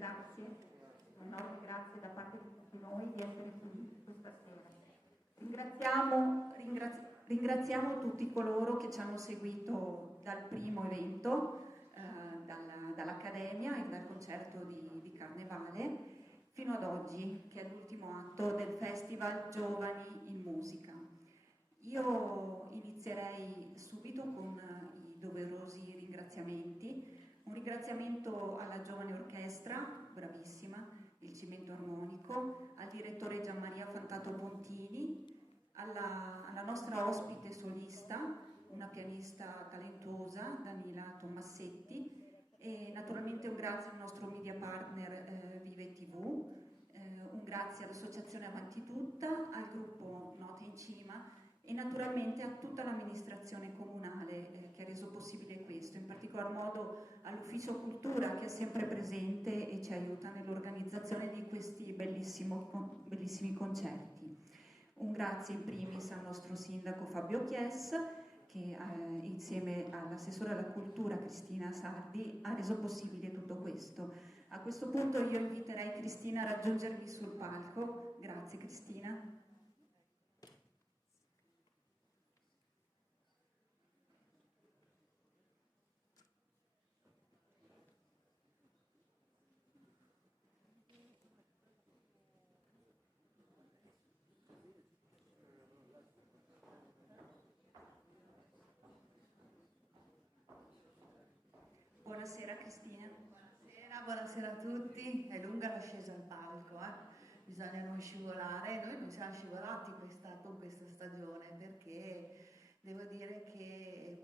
grazie, un enorme grazie da parte di tutti noi di essere qui questa sera. Ringraziamo tutti coloro che ci hanno seguito dal primo evento, dall'Accademia e dal concerto di Carnevale, fino ad oggi, che è l'ultimo atto del Festival Giovani in Musica. Io inizierei subito con i doverosi ringraziamenti. Un ringraziamento alla giovane orchestra, bravissima, il Cimento Armonico, al direttore Gianmaria Fantato Bontini, alla nostra ospite solista, una pianista talentuosa, Danila Tommassetti, e naturalmente un grazie al nostro media partner Vive TV, un grazie all'associazione Avanti Tutta, al gruppo Note in Cima e naturalmente a tutta l'amministrazione comunale che ha reso possibile questo, in particolar modo all'Ufficio Cultura che è sempre presente e ci aiuta nell'organizzazione di questi bellissimi concerti. Un grazie in primis al nostro sindaco Fabio Chies, che insieme all'assessore alla cultura Cristina Sardi ha reso possibile tutto questo. A questo punto io inviterei Cristina a raggiungermi sul palco. Grazie Cristina. Buonasera Cristina. Buonasera a tutti. È lunga l'ascesa al palco, bisogna non scivolare. Noi non siamo scivolati con questa stagione perché devo dire che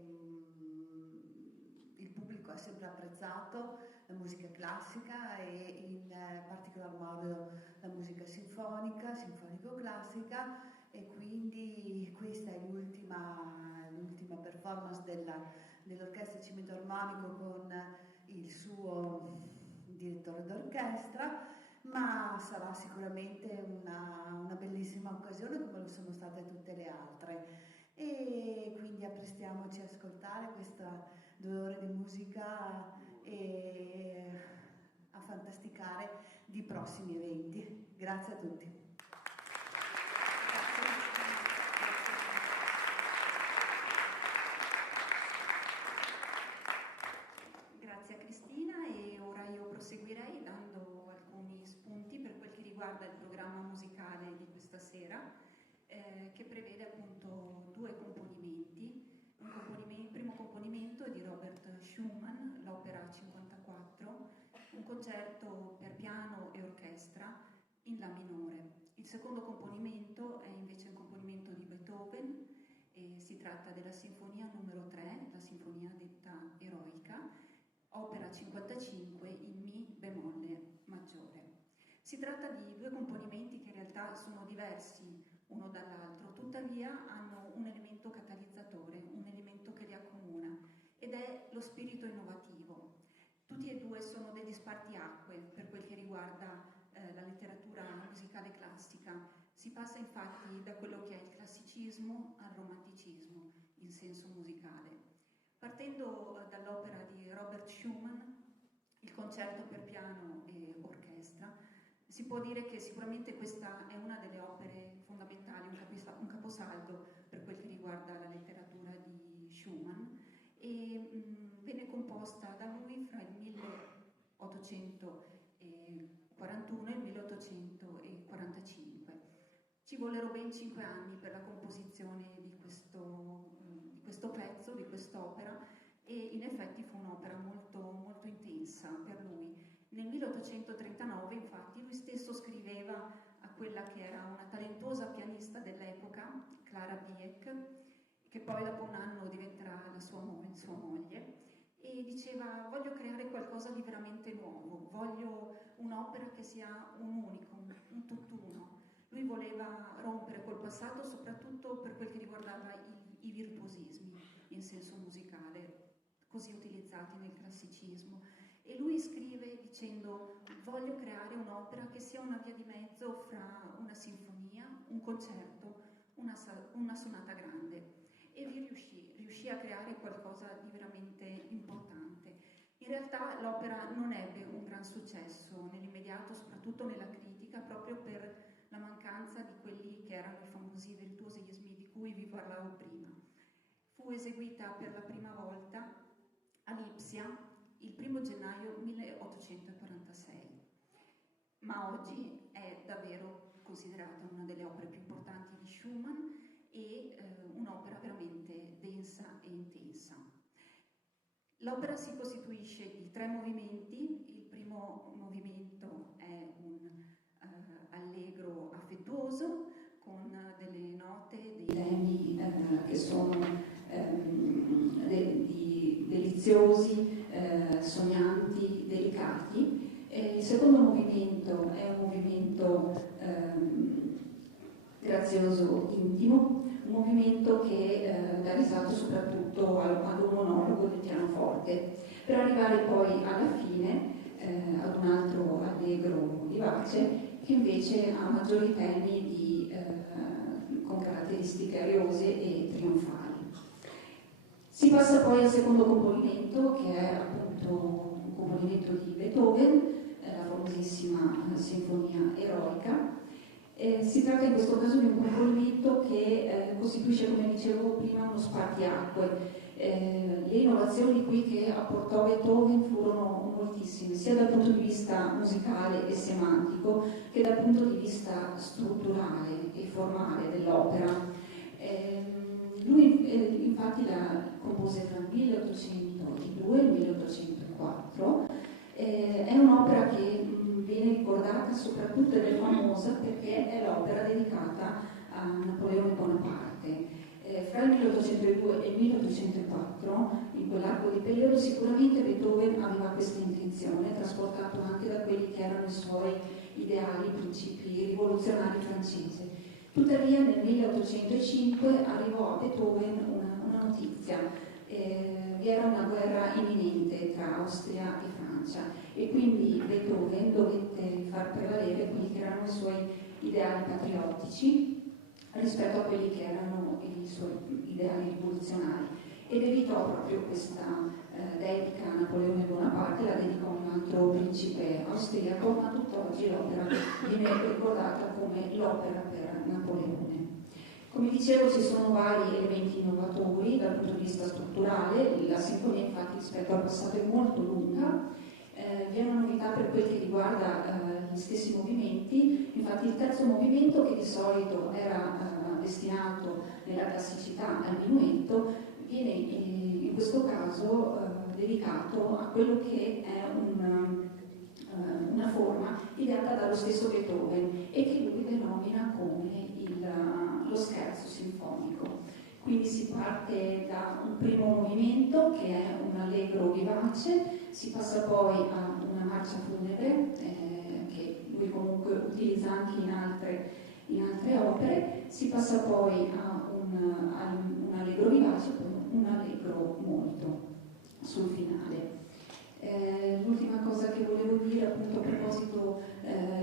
il pubblico ha sempre apprezzato la musica classica e in particolar modo la musica sinfonica, sinfonico-classica, e quindi questa è l'ultima performance dell'Orchestra Cimento Armonico con il suo direttore d'orchestra, ma sarà sicuramente una bellissima occasione come lo sono state tutte le altre, e quindi apprestiamoci a ascoltare questa 2 ore di musica e a fantasticare di prossimi eventi. Grazie a tutti. Grazie a Cristina, e ora io proseguirei dando alcuni spunti per quel che riguarda il programma musicale di questa sera, che prevede appunto 2 componimenti. Il primo componimento è di Robert Schumann, l'opera 54, un concerto per piano e orchestra in La minore. Il secondo componimento è invece un componimento di Beethoven, e si tratta della sinfonia numero 3, la sinfonia detta eroica, opera 55 in Mi bemolle maggiore. Si tratta di 2 componimenti che in realtà sono diversi uno dall'altro, tuttavia hanno un elemento catalizzatore, un elemento che li accomuna, ed è lo spirito innovativo. Tutti e 2 sono degli spartiacque per quel che riguarda la letteratura musicale classica. Si passa infatti da quello che è il classicismo al romanticismo in senso musicale. Partendo dall'opera di Robert Schumann, il concerto per piano e orchestra, si può dire che sicuramente questa è una delle opere fondamentali, un caposaldo per quel che riguarda la letteratura di Schumann, e venne composta da lui fra il 1841 e il 1845. Ci vollero ben 5 anni per la composizione di questo pezzo, di quest'opera, e in effetti fu un'opera molto, molto intensa per lui. Nel 1839, infatti, lui stesso scriveva a quella che era una talentuosa pianista dell'epoca, Clara Wieck, che poi dopo un anno diventerà sua moglie, e diceva: voglio creare qualcosa di veramente nuovo, voglio un'opera che sia un unicum, un tutt'uno. Lui voleva rompere col passato, soprattutto per quel che riguardava i virtuosismi in senso musicale, così utilizzati nel classicismo. E lui scrive dicendo: voglio creare un'opera che sia una via di mezzo fra una sinfonia, un concerto, una sonata grande. E riuscì a creare qualcosa di veramente importante. In realtà l'opera non ebbe un gran successo soprattutto nella critica, proprio per la mancanza di quelli che erano i famosi virtuosi di cui vi parlavo prima. Fu eseguita per la prima volta a Lipsia il 1 gennaio 1846, ma oggi è davvero considerata una delle opere più importanti di Schumann e un'opera veramente densa e intensa. L'opera si costituisce di 3 movimenti. Il primo movimento è un allegro affettuoso con delle note, dei temi che sono deliziosi, sognanti, delicati. Il secondo movimento è un movimento grazioso, intimo, un movimento che dà risalto soprattutto ad un monologo del pianoforte, per arrivare poi alla fine ad un altro allegro vivace che invece ha maggiori temi con caratteristiche ariose e trionfali. Si passa poi al secondo componimento, che è appunto un componimento di Beethoven, la famosissima sinfonia eroica. Si tratta in questo caso di un componimento che costituisce, come dicevo prima, uno spartiacque. Le innovazioni qui che apportò Beethoven furono moltissime, sia dal punto di vista musicale e semantico che dal punto di vista strutturale e formale dell'opera. Lui infatti la compose tra il 1802 e il 1804. È un'opera che viene ricordata soprattutto ed è famosa perché è l'opera dedicata a Napoleone Bonaparte. Fra il 1802 e il 1804, in quell'arco di periodo, sicuramente Beethoven aveva questa intenzione, trasportato anche da quelli che erano i suoi ideali, principi rivoluzionari francesi. Tuttavia nel 1805 arrivò a Beethoven una notizia. Vi era una guerra imminente tra Austria e Francia e quindi Beethoven dovette far prevalere quelli che erano i suoi ideali patriottici rispetto a quelli che erano i suoi ideali rivoluzionari ed evitò proprio questa dedica a Napoleone Bonaparte, la dedicò a un altro principe austriaco, ma tutt'oggi l'opera viene ricordata come l'opera per Napoleone. Come dicevo, ci sono vari elementi innovatori dal punto di vista strutturale. La sinfonia infatti rispetto al passato è molto lunga. Vi è una novità per quel che riguarda gli stessi movimenti. Infatti il terzo movimento, che di solito era destinato nella classicità al minuetto, viene in questo caso dedicato a quello che è una forma ideata dallo stesso Beethoven e che lui denomina come lo scherzo sinfonico. Quindi si parte da un primo movimento che è un allegro vivace, si passa poi a una marcia funebre che lui comunque utilizza anche in altre opere, si passa poi a un allegro vivace, poi un allegro molto sul finale. L'ultima cosa che volevo dire appunto a proposito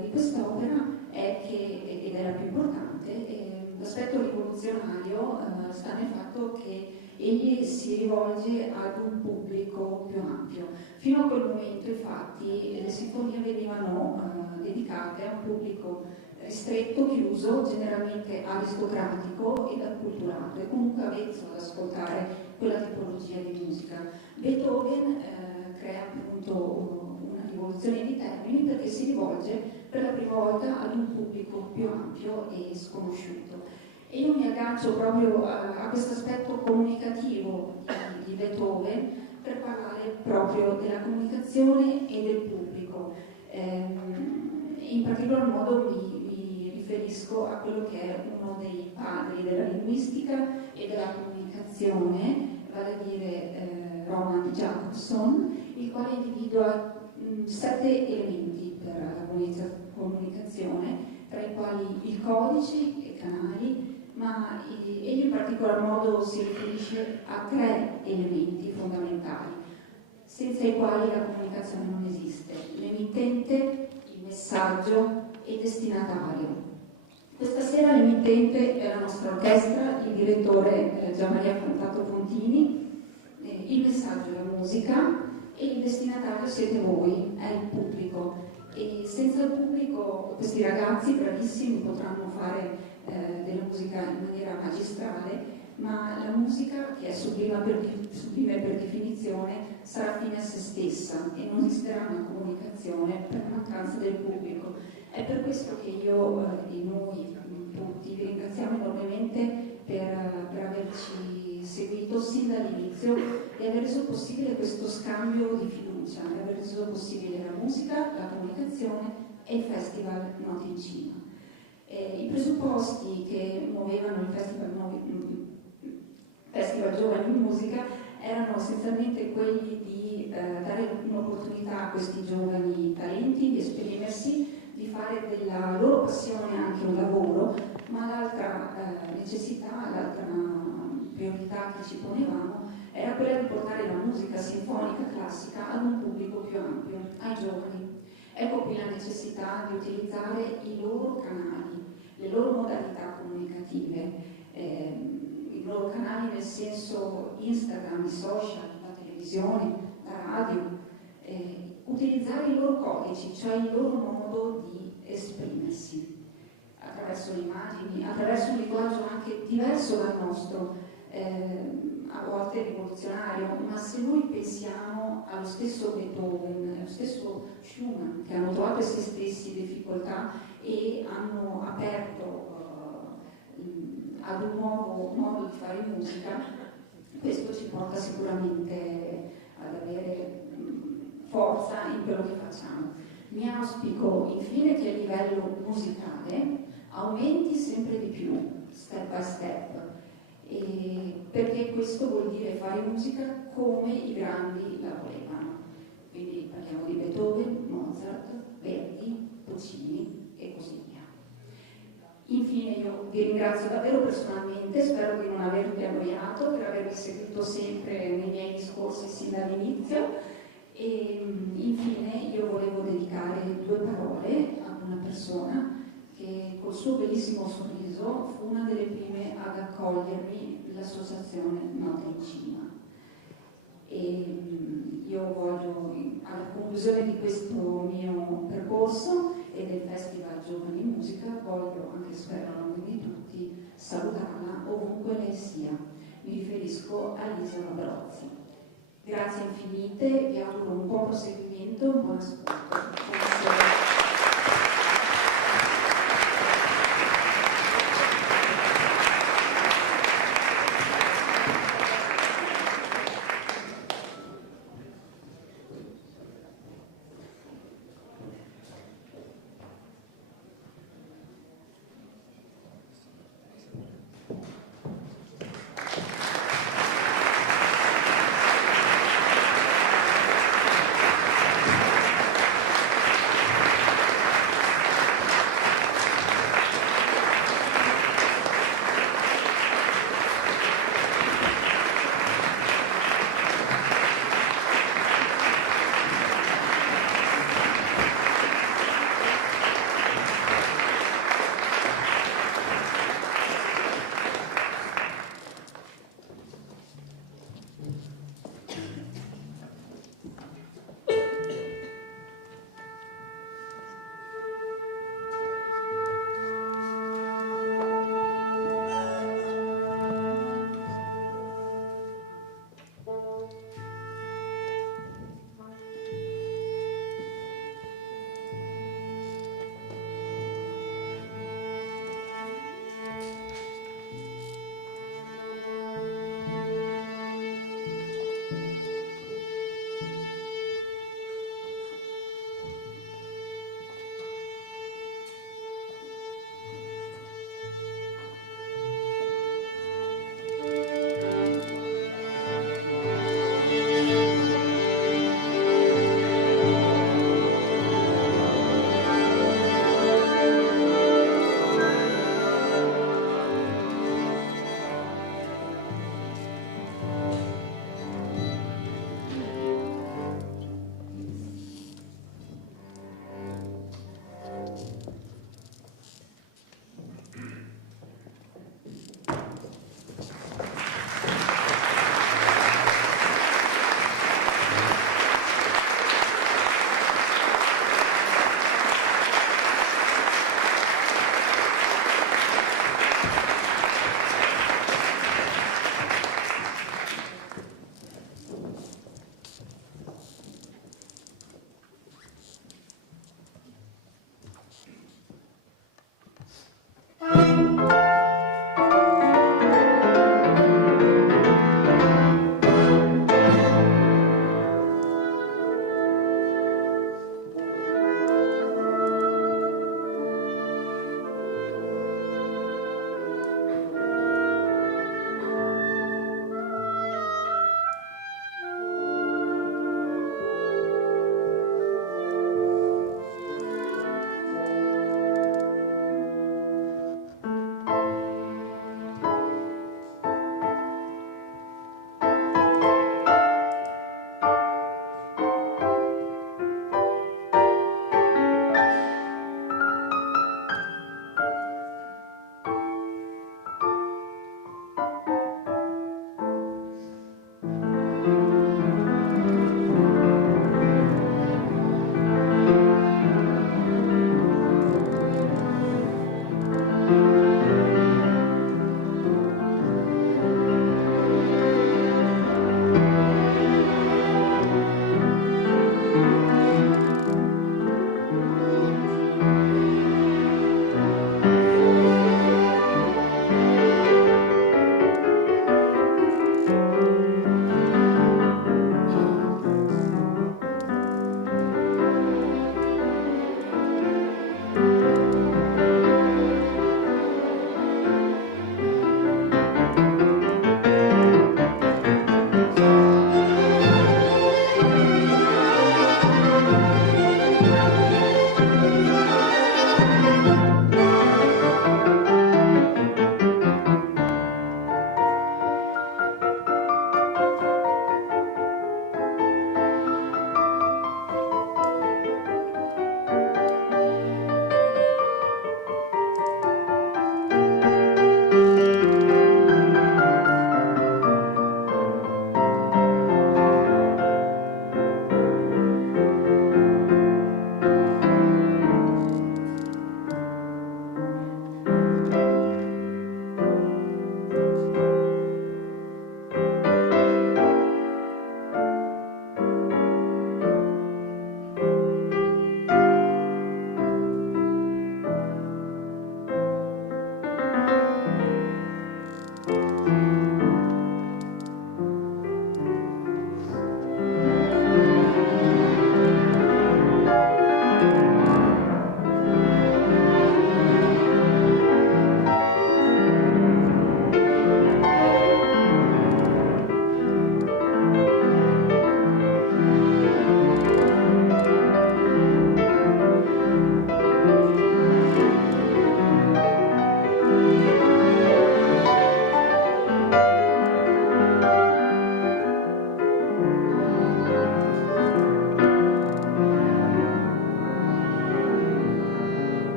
di quest'opera è che, ed è la più importante, l'aspetto rivoluzionario sta nel fatto che egli si rivolge ad un pubblico più ampio. Fino a quel momento infatti le sinfonie venivano dedicate a un pubblico ristretto, chiuso, generalmente aristocratico ed acculturato e comunque avvezzo ad ascoltare quella tipologia di musica. Beethoven crea appunto una rivoluzione di termini perché si rivolge per la prima volta ad un pubblico più ampio e sconosciuto. E io mi aggancio proprio a questo aspetto comunicativo di Beethoven per parlare proprio della comunicazione e del pubblico. In particolar modo mi riferisco a quello che è uno dei padri della linguistica e della comunicazione, vale a dire Roman Jakobson, il quale individua 7 elementi per la comunicazione, tra i quali il codice e i canali, ma egli in particolar modo si riferisce a 3 elementi fondamentali, senza i quali la comunicazione non esiste: l'emittente, il messaggio e il destinatario. Questa sera l'emittente è la nostra orchestra, il direttore Gian Maria Fantato Fontini, il messaggio è la musica e il destinatario siete voi, è il pubblico. E senza il pubblico questi ragazzi bravissimi potranno fare della musica in maniera magistrale, ma la musica, che è sublime per definizione, sarà fine a se stessa e non esisterà una comunicazione per mancanza del pubblico. È per questo che io e noi tutti vi ringraziamo enormemente per averci seguito sin dall'inizio e aver reso possibile questo scambio di fiducia, e aver reso possibile la musica, la comunicazione e il Festival Note in Cima. I presupposti che muovevano il Festival Giovani in Musica erano essenzialmente quelli di dare un'opportunità a questi giovani talenti di esprimersi, di fare della loro passione anche un lavoro, ma l'altra necessità, l'altra priorità che ci ponevamo era quella di portare la musica sinfonica classica ad un pubblico più ampio, ai giovani. Ecco qui la necessità di utilizzare i loro canali, le loro modalità comunicative, i loro canali nel senso Instagram, i social, la televisione, la radio, utilizzare i loro codici, cioè il loro modo di esprimersi attraverso le immagini, attraverso un linguaggio anche diverso dal nostro, a volte rivoluzionario, ma se noi pensiamo allo stesso Beethoven, allo stesso Schumann, che hanno trovato se stessi difficoltà e hanno aperto ad un nuovo modo di fare musica, questo ci porta sicuramente ad avere forza in quello che facciamo. Mi auspico infine che a livello musicale aumenti sempre di più, step by step, perché questo vuol dire fare musica come i grandi la volevano. Quindi parliamo di Beethoven, Mozart, Verdi, Puccini e così via. Infine io vi ringrazio davvero personalmente, spero di non avervi annoiato, per avermi seguito sempre nei miei discorsi sin dall'inizio. E infine io volevo dedicare 2 parole a una persona che col suo bellissimo sorriso fu una delle prime ad accogliermi l'associazione Note in Cima. E io voglio, alla conclusione di questo mio percorso e del Festival Giovani in Musica, voglio, anche spero a nome di tutti, salutarla ovunque lei sia. Mi riferisco a Lisa Brozzi. Grazie infinite, vi auguro un buon proseguimento, un buon ascolto. Grazie.